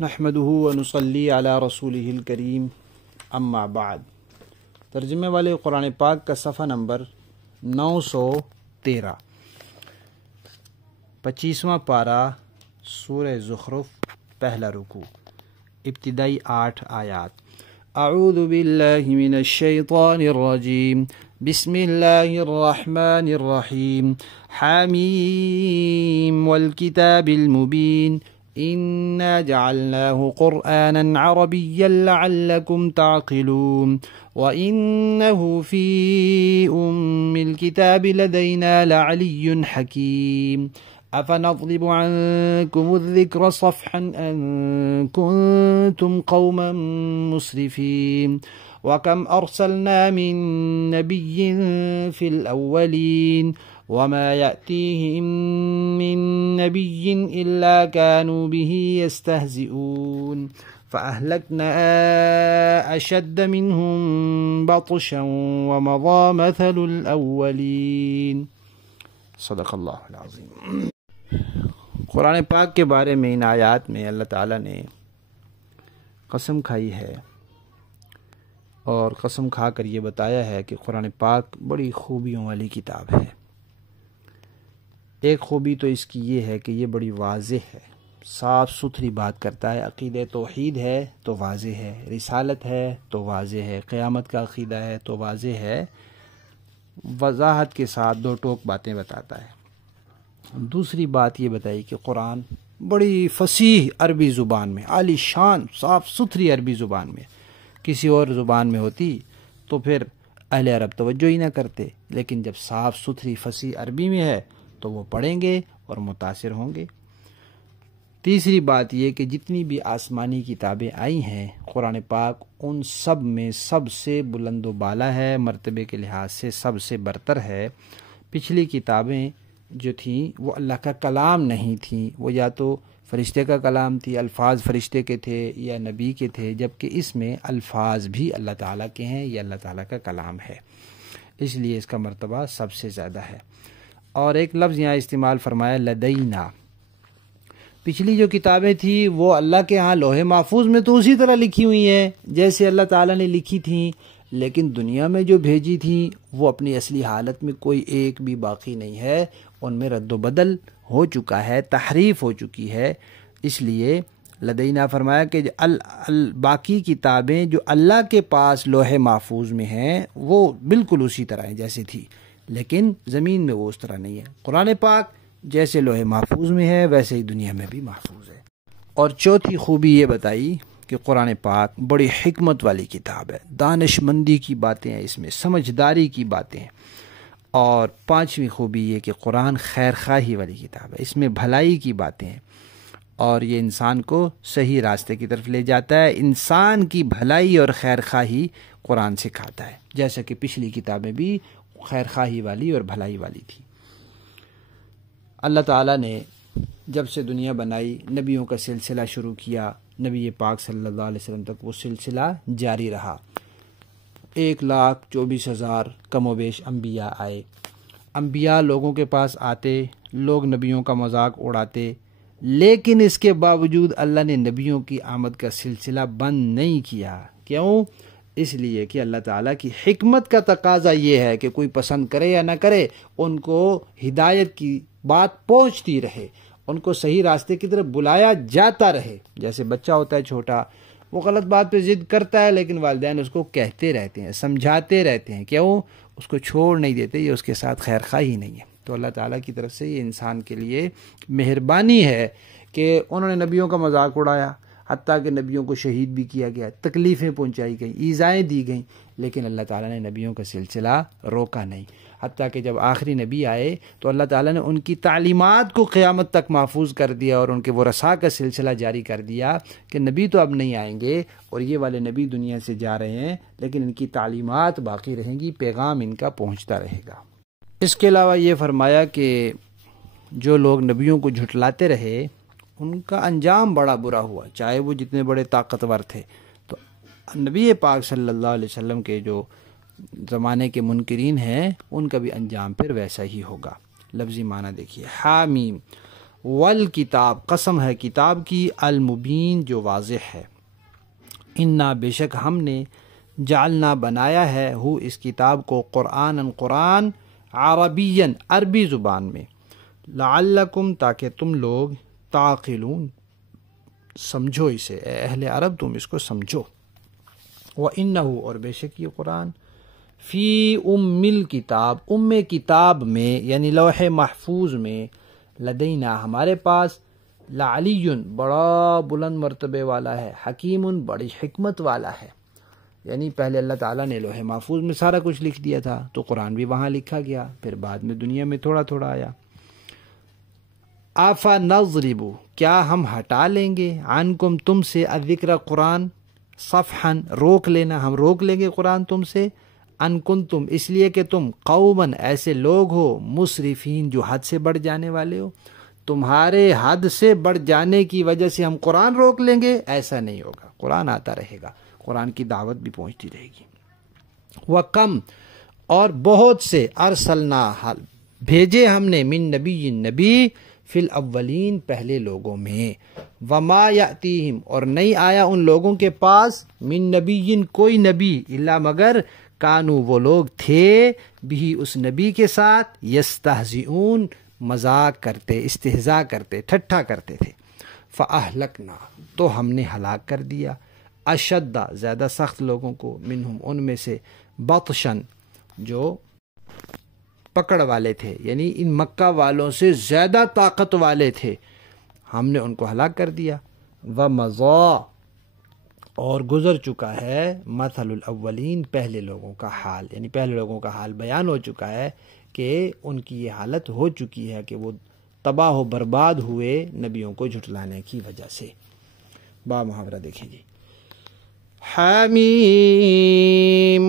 نحمده ونصلی علی رسولہ الکریم اما بعد۔ ترجمے والے قرآن پاک کا صفحہ نمبر 913، 25واں پارہ، سورہ زخرف، پہلا رکوع، ابتدائی 8 آیات۔ اعوذ باللہ من الشیطان الرجیم، بسم اللہ الرحمن الرحیم، حامیم والکتاب المبین، إنا جعلناه قرآنا عربيا لعلكم تعقلون وإنه في الكتاب لدينا لعلي حكيم أفنضرب عنكم الذكر صفحا أن كنتم قوما مسرفين وكم أرسلنا من نبي في الأولين وما يأتيهم من نبي إلا كانوا به يستهزئون فأهلكنا أشد منهم بطشا ومضى مثل الأولين۔ صدق اللہ العظیم۔ قرآن پاک کے بارے میں ان آیات میں اللہ تعالیٰ نے قسم کھائی ہے اور قسم کھا کر یہ بتایا ہے کہ قرآن پاک بڑی خوبیوں والی کتاب ہے۔ ایک خوبی تو اس کی یہ ہے کہ یہ بڑی واضح ہے، صاف ستھری بات کرتا ہے۔ عقیدہ توحید ہے تو واضح ہے، رسالت ہے تو واضح ہے، قیامت کا عقیدہ ہے تو واضح ہے، وضاحت کے ساتھ دو ٹوک باتیں بتاتا ہے۔ دوسری بات یہ بتائی کہ قرآن بڑی فصیح عربی زبان میں، عالی شان صاف ستھری عربی زبان میں، کسی اور زبان میں ہوتی تو پھر اہل عرب توجہ ہی نہ کرتے، لیکن جب صاف ستھری فصیح عربی میں ہے تو وہ پڑھیں گے اور متاثر ہوں گے۔ تیسری بات یہ کہ جتنی بھی آسمانی کتابیں آئی ہیں، قرآن پاک ان سب میں سب سے بلند و بالا ہے، مرتبے کے لحاظ سے سب سے برتر ہے۔ پچھلی کتابیں جو تھیں وہ اللہ کا کلام نہیں تھیں، وہ یا تو فرشتے کا کلام تھی، الفاظ فرشتے کے تھے یا نبی کے تھے، جبکہ اس میں الفاظ بھی اللہ تعالیٰ کے ہیں، یہ اللہ تعالیٰ کا کلام ہے، اس لیے اس کا مرتبہ سب سے زیادہ ہے۔ اور ایک لفظ یہاں استعمال فرمایا لدینا۔ پچھلی جو کتابیں تھیں وہ اللہ کے ہاں لوح محفوظ میں تو اسی طرح لکھی ہوئی ہیں جیسے اللہ تعالیٰ نے لکھی تھیں، لیکن دنیا میں جو بھیجی تھیں وہ اپنی اصلی حالت میں کوئی ایک بھی باقی نہیں ہے، ان میں رد و بدل ہو چکا ہے، تحریف ہو چکی ہے۔ اس لیے لدینا فرمایا کہ باقی کتابیں جو اللہ کے پاس لوح محفوظ میں ہیں وہ بالکل اسی طرح ہیں جیسے تھی، لیکن زمین میں وہ اس طرح نہیں ہے۔ قرآن پاک جیسے لوح محفوظ میں ہے ویسے ہی دنیا میں بھی محفوظ ہے۔ اور چوتھی خوبی یہ بتائی کہ قرآن پاک بڑی حکمت والی کتاب ہے، دانش مندی کی باتیں ہیں اس میں، سمجھداری کی باتیں ہیں۔ اور پانچویں خوبی یہ کہ قرآن خیر خواہی والی کتاب ہے، اس میں بھلائی کی باتیں ہیں اور یہ انسان کو صحیح راستے کی طرف لے جاتا ہے۔ انسان کی بھلائی اور خیر خواہی قرآن سکھاتا ہے، جیسا کہ پچھلی کتابیں بھی خیر خواہی والی اور بھلائی والی تھی۔ اللہ تعالیٰ نے جب سے دنیا بنائی، نبیوں کا سلسلہ شروع کیا، نبی پاک صلی اللہ علیہ وسلم تک وہ سلسلہ جاری رہا۔ 1,24,000 کم و بیش انبیاء آئے۔ انبیاء لوگوں کے پاس آتے، لوگ نبیوں کا مذاق اڑاتے، لیکن اس کے باوجود اللہ نے نبیوں کی آمد کا سلسلہ بند نہیں کیا۔ کیوں؟ اس لیے کہ اللہ تعالیٰ کی حکمت کا تقاضا یہ ہے کہ کوئی پسند کرے یا نہ کرے، ان کو ہدایت کی بات پہنچتی رہے، ان کو صحیح راستے کی طرف بلایا جاتا رہے۔ جیسے بچہ ہوتا ہے چھوٹا، وہ غلط بات پہ ضد کرتا ہے لیکن والدین اس کو کہتے رہتے ہیں، سمجھاتے رہتے ہیں، کیوں؟ اس کو چھوڑ نہیں دیتے، یہ اس کے ساتھ خیر خواہی نہیں ہے۔ تو اللہ تعالیٰ کی طرف سے یہ انسان کے لیے مہربانی ہے کہ انہوں نے نبیوں کا مذاق اڑایا، حتیٰ کہ نبیوں کو شہید بھی کیا گیا، تکلیفیں پہنچائی گئیں، ایذائیں دی گئیں، لیکن اللہ تعالیٰ نے نبیوں کا سلسلہ روکا نہیں۔ حتیٰ کہ جب آخری نبی آئے تو اللہ تعالیٰ نے ان کی تعلیمات کو قیامت تک محفوظ کر دیا اور ان کے ورثاء کا سلسلہ جاری کر دیا کہ نبی تو اب نہیں آئیں گے اور یہ والے نبی دنیا سے جا رہے ہیں، لیکن ان کی تعلیمات باقی رہیں گی، پیغام ان کا پہنچتا رہے گا۔ اس کے علاوہ یہ فرمایا کہ جو لوگ نبیوں کو جھٹلاتے رہے ان کا انجام بڑا برا ہوا، چاہے وہ جتنے بڑے طاقتور تھے۔ تو نبی پاک صلی اللہ علیہ وسلم کے جو زمانے کے منکرین ہیں ان کا بھی انجام پھر ویسا ہی ہوگا۔ لفظی معنی دیکھیے، حامیم والکتاب قسم ہے کتاب کی، المبین جو واضح ہے، انا بے شک ہم نے، جعلنا بنایا ہے، ہو اس کتاب کو، قرآن عربین عربی زبان میں، لعلکم تاکہ تم لوگ، تعقلون سمجھو اسے، اے اہل عرب تم اس کو سمجھو، وَإِنَّهُ اور بے شک یہ قرآن، فی الکتاب کتاب میں یعنی لوح محفوظ میں، لدینا ہمارے پاس، لعلی بڑا بلند مرتبے والا ہے، حکیم بڑی حکمت والا ہے، یعنی پہلے اللہ تعالیٰ نے لوح محفوظ میں سارا کچھ لکھ دیا تھا، تو قرآن بھی وہاں لکھا گیا، پھر بعد میں دنیا میں تھوڑا تھوڑا آیا۔ آفا نضرب کیا ہم ہٹا لیں گے، عنکم تم سے، الذکر قرآن، صفحا روک لینا، ہم روک لیں گے قرآن تم سے، ان کنتم اس لیے کہ تم، قومن ایسے لوگ ہو، مسرفین جو حد سے بڑھ جانے والے ہو، تمہارے حد سے بڑھ جانے کی وجہ سے ہم قرآن روک لیں گے، ایسا نہیں ہوگا، قرآن آتا رہے گا، قرآن کی دعوت بھی پہنچتی رہے گی۔ وَكَمْ اور بہت سے، ارسلنا بھیجے ہم نے، من نبی فی الاولین پہلے لوگوں میں، وما یاتیہم اور نہیں آیا ان لوگوں کے پاس، من نبی کوئی نبی، الا مگر، کانو وہ لوگ تھے، بھی اس نبی کے ساتھ، یستہزئون مذاق کرتے، استہزاء کرتے، ٹھٹھا کرتے تھے، فاہلکنا تو ہم نے ہلاک کر دیا، اشد زیادہ سخت لوگوں کو، منہم ان میں سے، بطشن جو پکڑ والے تھے، یعنی ان مکہ والوں سے زیادہ طاقت والے تھے، ہم نے ان کو ہلاک کر دیا، ومضا اور گزر چکا ہے، مثل الاولین پہلے لوگوں کا حال، یعنی پہلے لوگوں کا حال بیان ہو چکا ہے کہ ان کی یہ حالت ہو چکی ہے کہ وہ تباہ و برباد ہوئے نبیوں کو جھٹلانے کی وجہ سے۔ با محاورہ دیکھیں جی، حامیم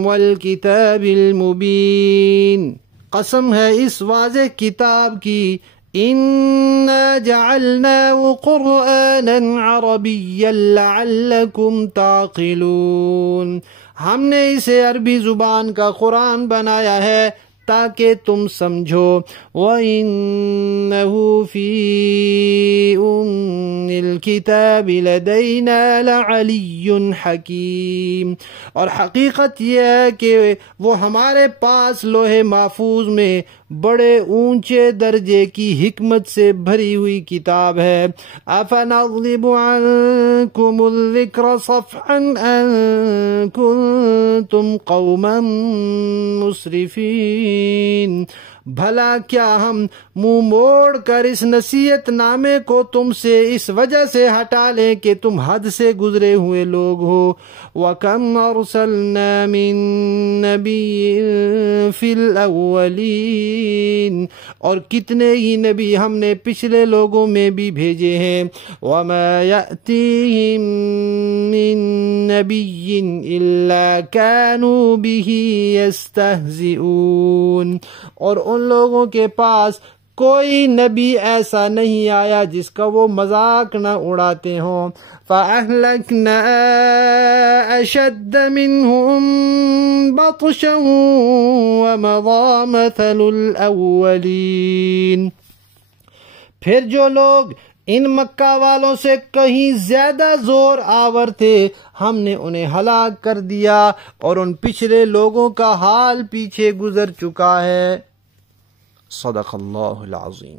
والکتاب المبین قسم ہے اس واضح کتاب کی، اِنَّا جَعَلْنَاهُ قُرْآنًا عَرَبِيًّا لَعَلَّكُمْ تَعْقِلُونَ ہم نے اسے عربی زبان کا قرآن بنایا ہے تاکہ تم سمجھو، وَإِنَّهُ فِي الْكِتَابِ لَدَيْنَا لَعَلِيٌّ حَكِيمٌ اور حقیقت یہ ہے کہ وہ ہمارے پاس لوح محفوظ میں بڑے اونچے درجے کی حکمت سے بھری ہوئی کتاب ہے۔ أَفَنَضْرِبُ عَنْكُمُ الذِّكْرَ صَفْحًا أَن كُنتُمْ قَوْمًا مُسْرِفِينَ بھلا کیا ہم منہ موڑ کر اس نصیحت نامے کو تم سے اس وجہ سے ہٹا لیں کہ تم حد سے گزرے ہوئے لوگ ہو۔ وَكَمْ أَرْسَلْنَا مِن نَبِيٍّ فِي الْأَوَّلِينَ اور کتنے ہی نبی ہم نے پچھلے لوگوں میں بھی بھیجے ہیں، وَمَا يَأْتِيهِم مِّن نَبِيٍّ إِلَّا كَانُوا بِهِ يَسْتَهْزِئُونَ اور ان لوگوں کے پاس کوئی نبی ایسا نہیں آیا جس کا وہ مذاق نہ اڑاتے ہوں۔ فَأَهْلَكْنَا أَشَدَّ مِنْهُمْ بَطْشًا وَمَضَى مَثَلُ الْأَوَّلِينَ پھر جو لوگ ان مکہ والوں سے کہیں زیادہ زور آور تھے، ہم نے انہیں ہلاک کر دیا، اور ان پچھلے لوگوں کا حال پیچھے گزر چکا ہے۔ صدق اللہ العظیم۔